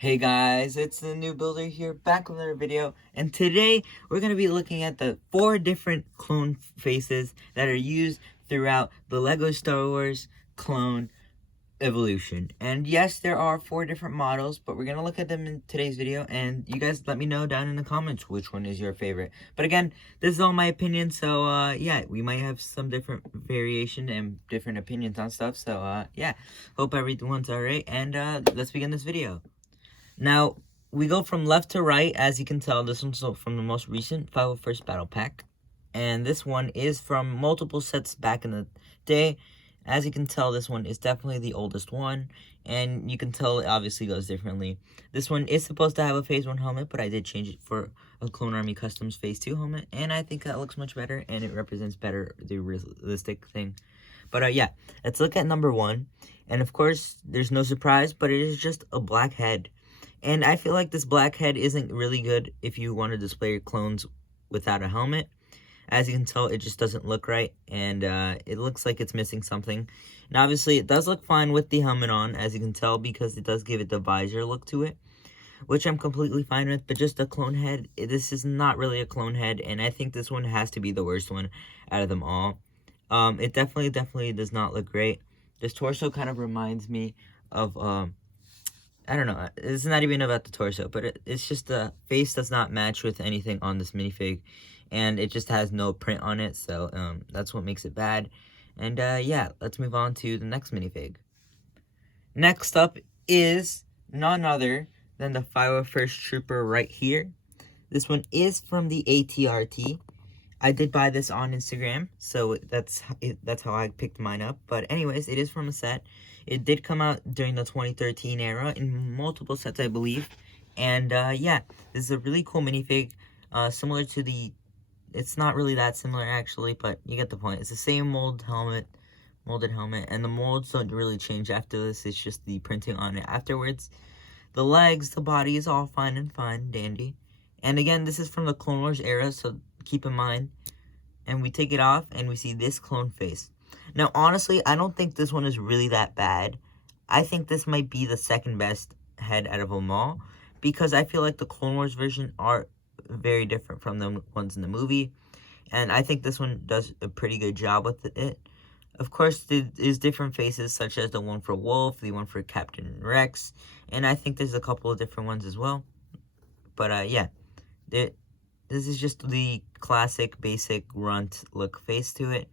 Hey guys, it's the new builder here, back with another video, and today we're going to be looking at the 4 different clone faces that are used throughout the LEGO Star Wars clone evolution. And yes, there are 4 different models, but we're going to look at them in today's video, and you guys let me know down in the comments which one is your favorite. But again, this is all my opinion, so yeah, we might have some different variation and different opinions on stuff, so yeah, hope everyone's alright, and let's begin this video. Now, we go from left to right. As you can tell, this one's from the most recent 501st Battle Pack. And this one is from multiple sets back in the day. As you can tell, this one is definitely the oldest one. And you can tell it obviously goes differently. This one is supposed to have a Phase 1 helmet, but I did change it for a Clone Army Customs Phase 2 helmet. And I think that looks much better, and it represents better the realistic thing. But yeah, let's look at number 1. And of course, there's no surprise, but it is just a black head. And I feel like this black head isn't really good if you want to display your clones without a helmet. As you can tell, it just doesn't look right, and it looks like it's missing something. And obviously, it does look fine with the helmet on, as you can tell, because it does give it the visor look to it, which I'm completely fine with. But just a clone head, this is not really a clone head, and I think this one has to be the worst one out of them all. It definitely does not look great. This torso kind of reminds me of I don't know, it's not even about the torso, but it's just the face does not match with anything on this minifig, and it just has no print on it, so that's what makes it bad. And yeah, let's move on to the next minifig. Next up is none other than the 501st Trooper right here. This one is from the ATRT. I did buy this on Instagram, so that's how I picked mine up. But anyways, it is from a set. It did come out during the 2013 era in multiple sets, I believe. And yeah, this is a really cool minifig, similar to the... It's not really that similar, actually, but you get the point. It's the same molded helmet, and the molds don't really change after this. It's just the printing on it afterwards. The legs, the body is all fine and dandy. And again, this is from the Clone Wars era, so keep in mind. And we take it off, and we see this clone face. Now, honestly, I don't think this one is really that bad. I think this might be the second best head out of them all, because I feel like the Clone Wars version are very different from the ones in the movie, and I think this one does a pretty good job with it. Of course, there is different faces, such as the one for Wolf, the one for Captain Rex, and I think there's a couple of different ones as well. But yeah, this is just the classic, basic runt look face to it.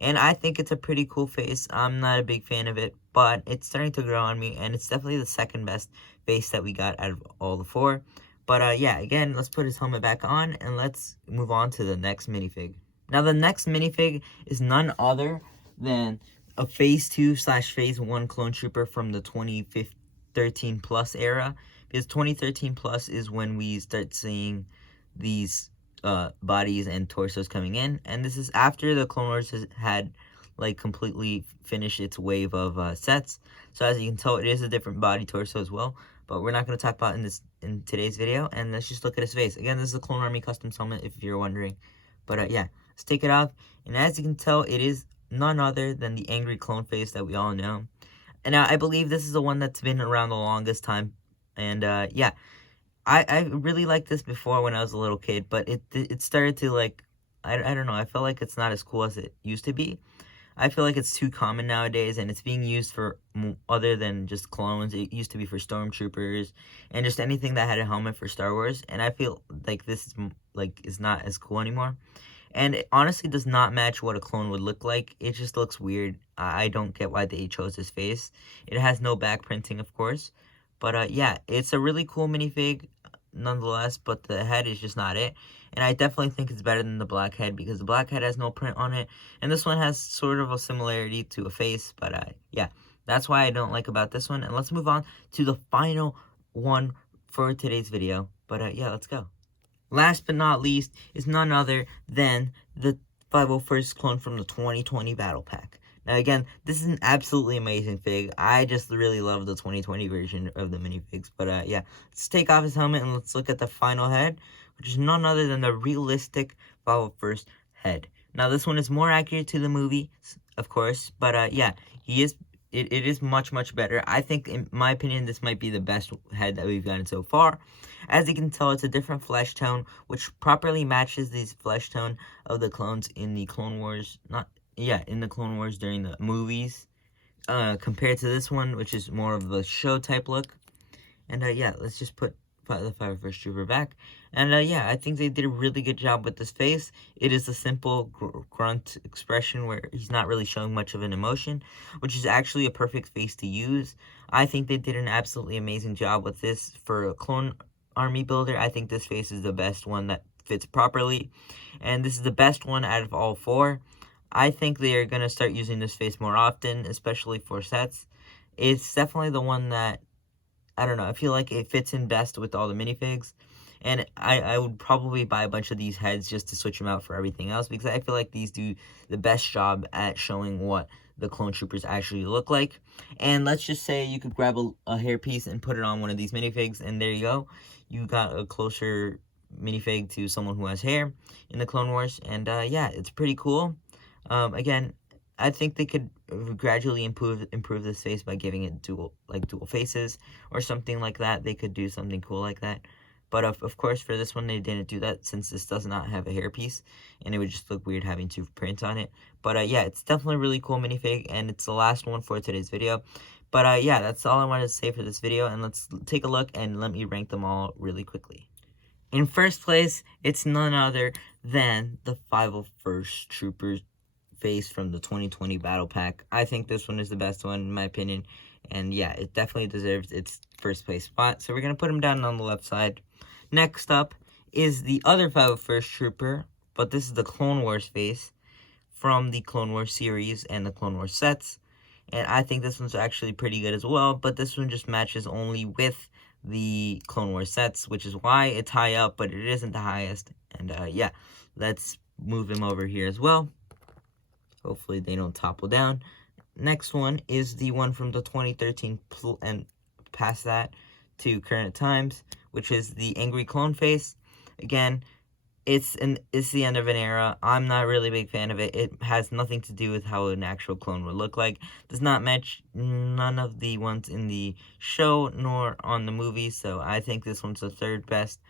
And I think it's a pretty cool face. I'm not a big fan of it, but it's starting to grow on me, and it's definitely the second best face that we got out of all the 4. But yeah, again, let's put his helmet back on, and let's move on to the next minifig. Now, the next minifig is none other than a Phase 2/Phase 1 Clone Trooper from the 2013 plus era, because 2013 plus is when we start seeing these bodies and torsos coming in, and this is after the Clone Wars has had like completely finished its wave of sets. So as you can tell, it is a different body torso as well, but we're not going to talk about in today's video. And let's just look at his face. Again, this is a Clone Army Customs helmet, if you're wondering. But yeah, let's take it off, and as you can tell, it is none other than the angry clone face that we all know. And now I believe this is the one that's been around the longest time. And yeah, I really liked this before when I was a little kid, but it started to, like, I don't know, I feel like it's not as cool as it used to be. I feel like it's too common nowadays, and it's being used for other than just clones. It used to be for stormtroopers and just anything that had a helmet for Star Wars, and I feel like this is not as cool anymore. And it honestly does not match what a clone would look like. It just looks weird. I don't get why they chose his face. It has no back printing, of course. But yeah, it's a really cool minifig nonetheless, but the head is just not it. And I definitely think it's better than the black head, because the black head has no print on it, and this one has sort of a similarity to a face. But yeah, that's why I don't like about this one. And let's move on to the final one for today's video. But yeah, let's go. Last but not least is none other than the 501st clone from the 2020 Battle Pack. Now again, this is an absolutely amazing fig. I just really love the 2020 version of the minifigs. But yeah, let's take off his helmet and let's look at the final head, which is none other than the realistic 501st head. Now this one is more accurate to the movie, of course, but yeah, he is it is much better. I think, in my opinion, this might be the best head that we've gotten so far. As you can tell, it's a different flesh tone, which properly matches the flesh tone of the clones in the Clone Wars, in the Clone Wars during the movies, compared to this one, which is more of the show type look. And yeah, let's just put the 501st Trooper back. And yeah, I think they did a really good job with this face. It is a simple grunt expression where he's not really showing much of an emotion, which is actually a perfect face to use. I think they did an absolutely amazing job with this for a clone army builder. I think this face is the best one that fits properly, and this is the best one out of all four. I think they are going to start using this face more often, especially for sets. It's definitely the one that, I don't know, I feel like it fits in best with all the minifigs. And I would probably buy a bunch of these heads just to switch them out for everything else, because I feel like these do the best job at showing what the clone troopers actually look like. And let's just say you could grab a hairpiece and put it on one of these minifigs, and there you go. You got a closer minifig to someone who has hair in the Clone Wars. And yeah, it's pretty cool. Again, I think they could gradually improve this face by giving it dual faces or something like that. They could do something cool like that. But of course, for this one, they didn't do that, since this does not have a hairpiece, and it would just look weird having two prints on it. But yeah, it's definitely a really cool minifig, and it's the last one for today's video. But yeah, that's all I wanted to say for this video, and let's take a look and let me rank them all really quickly. In first place, it's none other than the 501st Troopers face from the 2020 Battle Pack. I think this one is the best one, in my opinion. And yeah, it definitely deserves its first place spot. So we're going to put him down on the left side. Next up is the other 501st Trooper, but this is the Clone Wars face from the Clone Wars series and the Clone Wars sets. And I think this one's actually pretty good as well, but this one just matches only with the Clone Wars sets, which is why it's high up, but it isn't the highest. And yeah, let's move him over here as well. Hopefully they don't topple down. Next one is the one from the 2013 and past that to current times, which is the Angry Clone face. Again, it's the end of an era. I'm not really a big fan of it. It has nothing to do with how an actual clone would look like. Does not match none of the ones in the show nor on the movie, so I think this one's the third best.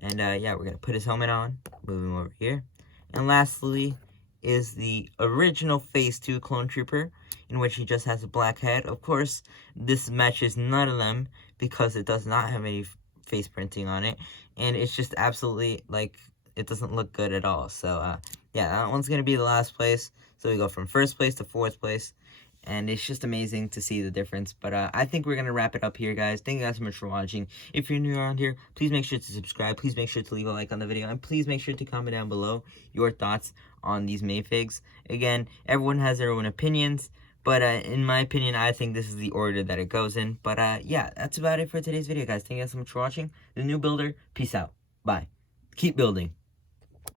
And yeah, we're gonna put his helmet on, move him over here. And lastly is the original Phase 2 Clone Trooper, in which he just has a black head. Of course, this matches none of them because it does not have any face printing on it, and it's just absolutely, like, it doesn't look good at all. So, yeah, that one's going to be the last place. So we go from first place to fourth place, and it's just amazing to see the difference. But I think we're going to wrap it up here, guys. Thank you guys so much for watching. If you're new around here, please make sure to subscribe. Please make sure to leave a like on the video. And please make sure to comment down below your thoughts on these minifigs. Again, everyone has their own opinions. But in my opinion, I think this is the order that it goes in. But yeah, that's about it for today's video, guys. Thank you guys so much for watching. The New Builder, peace out. Bye. Keep building.